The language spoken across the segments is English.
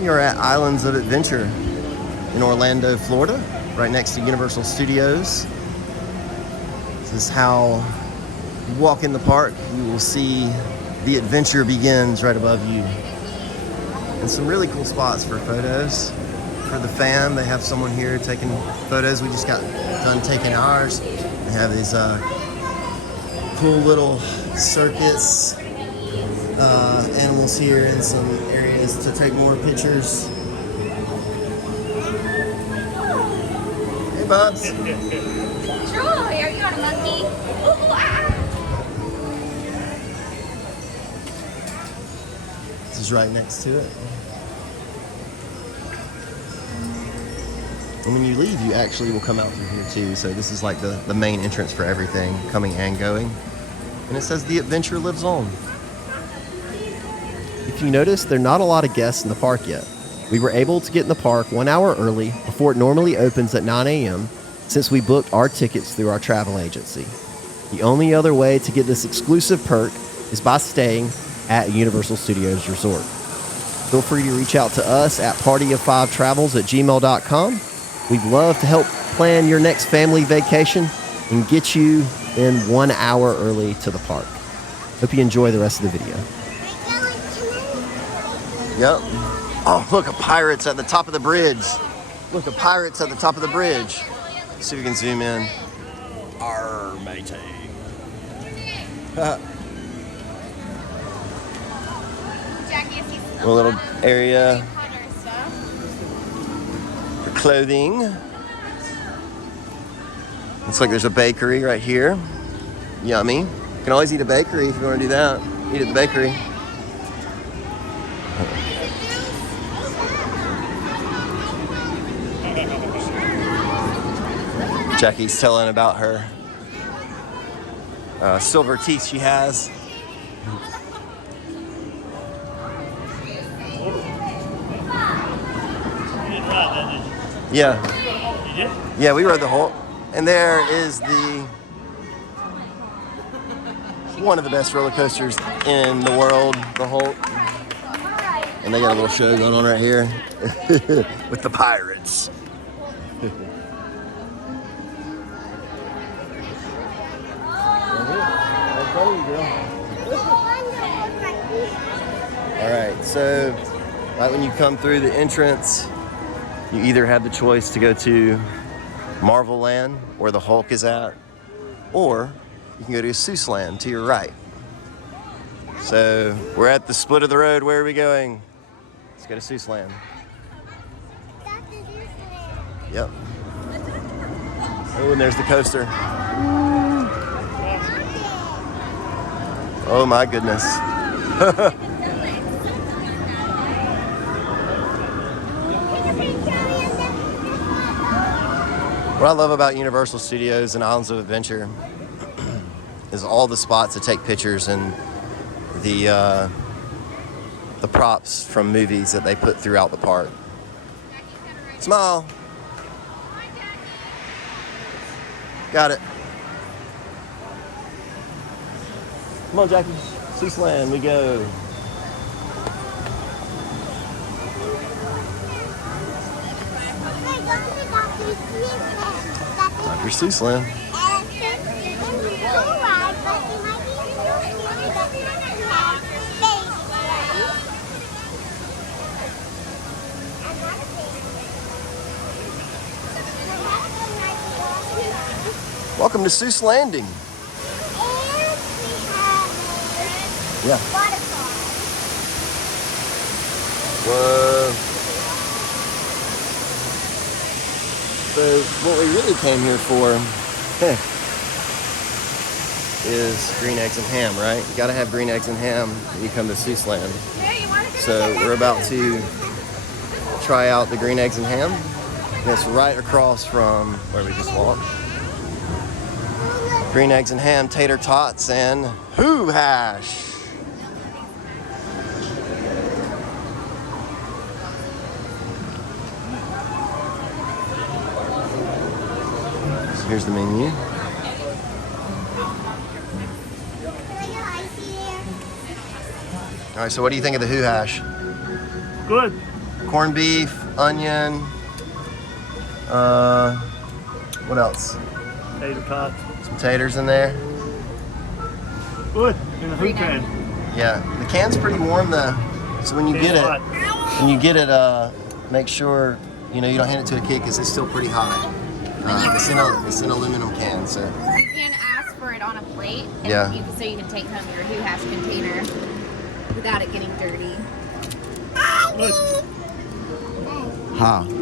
We are at Islands of Adventure in Orlando, Florida, right next to Universal Studios. This is how you walk in the park. You will see the adventure begins right above you. And some really cool spots for photos. For the fam, they have someone here taking photos. We just got done taking ours. They have these cool little circus animals here in some areas to take more pictures. Hey, Bubs. Troy, are you on a monkey? Ooh, ah. This is right next to it. And when you leave, you actually will come out through here too. So this is like the main entrance for everything, coming and going. And it says the adventure lives on. If you notice, there are not a lot of guests in the park yet. We were able to get in the park 1 hour early before it normally opens at 9 a.m. since we booked our tickets through our travel agency. The only other way to get this exclusive perk is by staying at Universal Studios Resort. Feel free to reach out to us at partyof5travels@gmail.com. We'd love to help plan your next family vacation and get you in 1 hour early to the park. Hope you enjoy the rest of the video. Yep. Oh, look, a pirate's at the top of the bridge. Look, a pirate's at the top of the bridge. Let's see if we can zoom in. Arr, matey. A little area for clothing. Looks like there's a bakery right here. Yummy. You can always eat a bakery if you want to do that. Eat at the bakery. Jackie's telling about her silver teeth she has. Yeah. Yeah, we rode the Hulk. And there is one of the best roller coasters in the world, the Hulk. And they got a little show going on right here with the pirates. Alright, so right when you come through the entrance, you either have the choice to go to Marvel Land, where the Hulk is at, or you can go to Seuss Land to your right. So we're at the split of the road. Where are we going? Let's go to Seuss Land. Yep. Oh, and there's the coaster. Oh my goodness. What I love about Universal Studios and Islands of Adventure is all the spots to take pictures and the props from movies that they put throughout the park. Smile. Got it. Come on, Jackie. Seuss Land, we go. Dr. Seuss Land. Welcome to Seuss Landing. Yeah. Whoa. So what we really came here for is green eggs and ham, right? You gotta have green eggs and ham when you come to Seuss Land. So we're about to try out the green eggs and ham. And it's right across from where we just walked. Green eggs and ham, tater tots, and hoo hash. So here's the menu. All right, so what do you think of the hoo hash? Good. corned beef, onion. What else? Tater tots. Some taters in there. Good. In the hoop can. Yeah, the can's pretty warm though. So when you get it, make sure you don't hand it to a kid because it's still pretty hot. It's an aluminum can, so. You can ask for it on a plate, and Yeah. so you can take home your Who Has container without it getting dirty.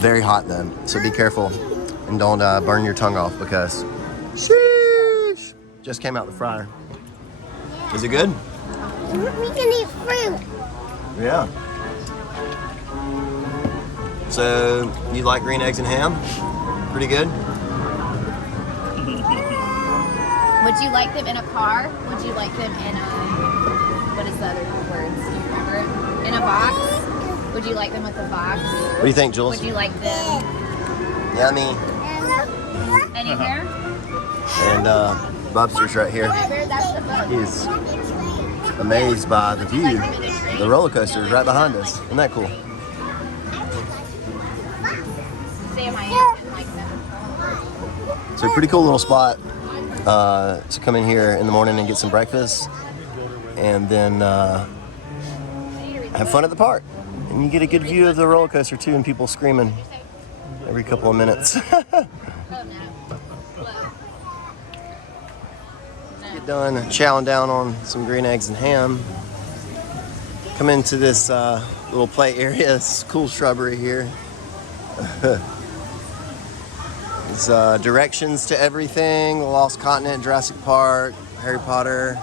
Very hot then. So be careful and don't burn your tongue off because sheesh, just came out the fryer. Is it good? We can eat fruit. Yeah. So you like green eggs and ham? Pretty good. Would you like them in a car? Would you like them in a, what is the other words? Do you remember it? In a box? Would you like them with a box? What do you think, Jules? Would you like them Yummy. anywhere? And Bobster's right here. Remember, that's the book. He's amazed by the view. The roller coaster is right behind us. Isn't that cool? Sam, I didn't like them. So pretty cool little spot to come in here in the morning and get some breakfast and then have fun at the park. And you get a good view of the roller coaster too and people screaming every couple of minutes. Get done chowing down on some green eggs and ham. Come into this little play area. This cool shrubbery here. There's directions to everything. The Lost Continent, Jurassic Park, Harry Potter.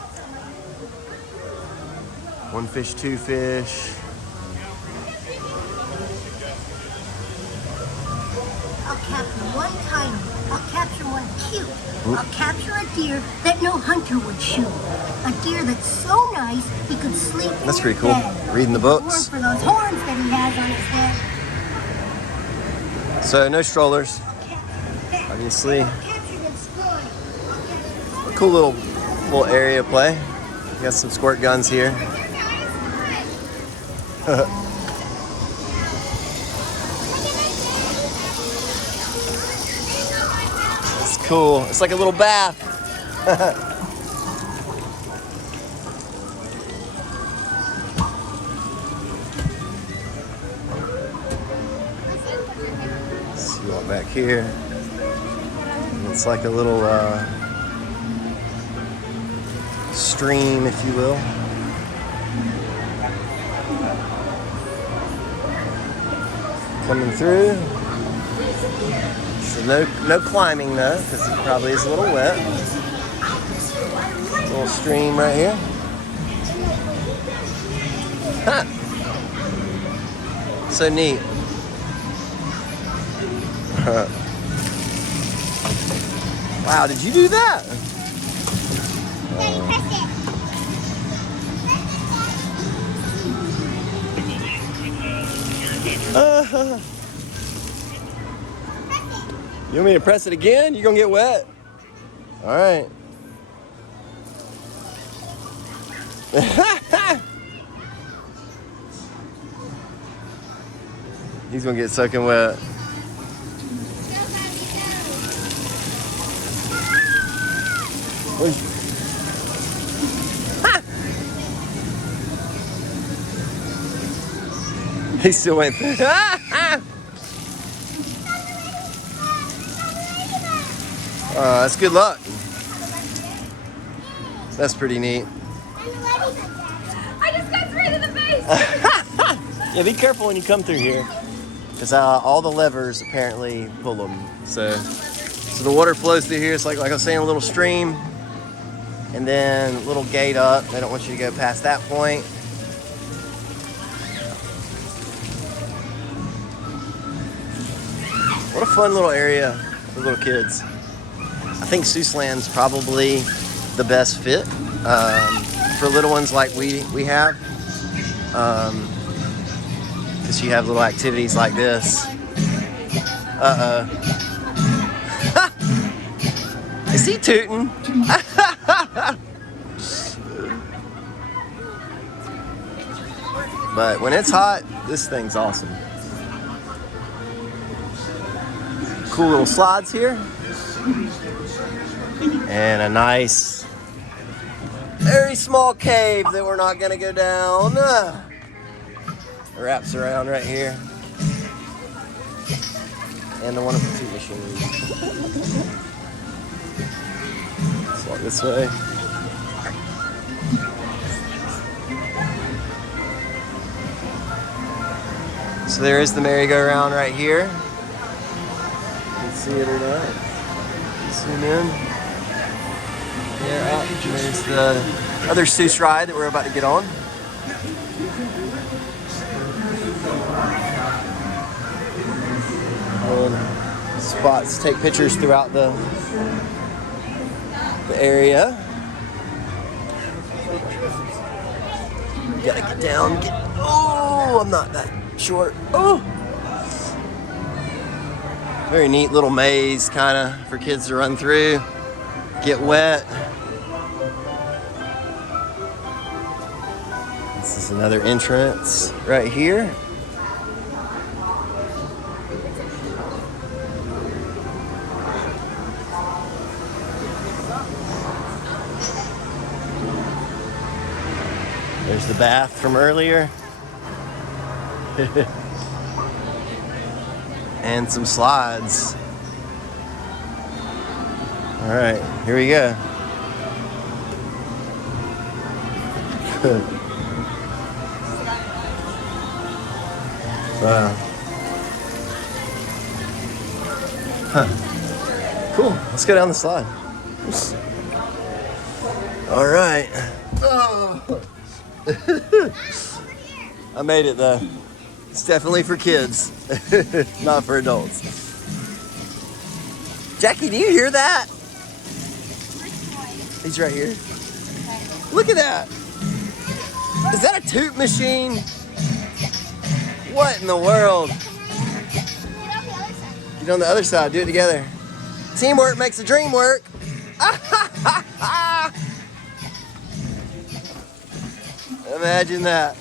One fish, two fish. I'll capture one tiny. I'll capture one cute. I'll capture a deer that no hunter would shoot. A deer that's so nice he could sleep in That's your pretty cool. bed. Reading the books. Or for those horns that he has on his head. So no strollers, obviously. I'll capture them scoring. A cool little area of play. We got some squirt guns here. It's cool. It's like a little bath. See what back here. It's like a little stream, if you will. Coming through. So no climbing though, because it probably is a little wet. Little stream right here. Huh. So neat. Wow, did you do that? You want me to press it again? You're gonna get wet. All right. He's gonna get soaking wet. He still went through. That's good luck. That's pretty neat. I just got sprayed in the face. Yeah, be careful when you come through here, because all the levers apparently pull them. So the water flows through here. It's like I was saying, a little stream, and then a little gate up. They don't want you to go past that point. What a fun little area for little kids. I think Seuss Land's probably the best fit for little ones like we have. Because you have little activities like this. Is he tooting? But when it's hot, this thing's awesome. cool little slides here. And a nice, very small cave that we're not gonna go down. It wraps around right here. And the wonderful toot machine. Let's walk this way. So there is the merry-go-round right here. You can see it or not. Zoom in. Yeah, and there's the other Seuss ride that we're about to get on. And spots to take pictures throughout the area. You gotta get down, oh, I'm not that short. Oh! Very neat little maze, kind of, for kids to run through, get wet. This is another entrance right here. There's the bath from earlier. And some slides. All right, here we go. Wow. Huh. Cool, let's go down the slide. All right. Oh. I made it though. It's definitely for kids, not for adults. Jackie, do you hear that? He's right here. Look at that. Is that a toot machine? What in the world? Get on the other side. Do it together. Teamwork makes the dream work. Imagine that.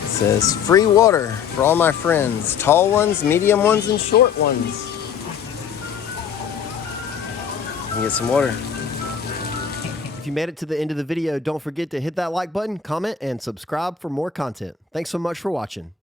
It says free water for all my friends, tall ones, medium ones, and short ones. You can get some water. If you made it to the end of the video, don't forget to hit that like button, comment, and subscribe for more content. Thanks so much for watching.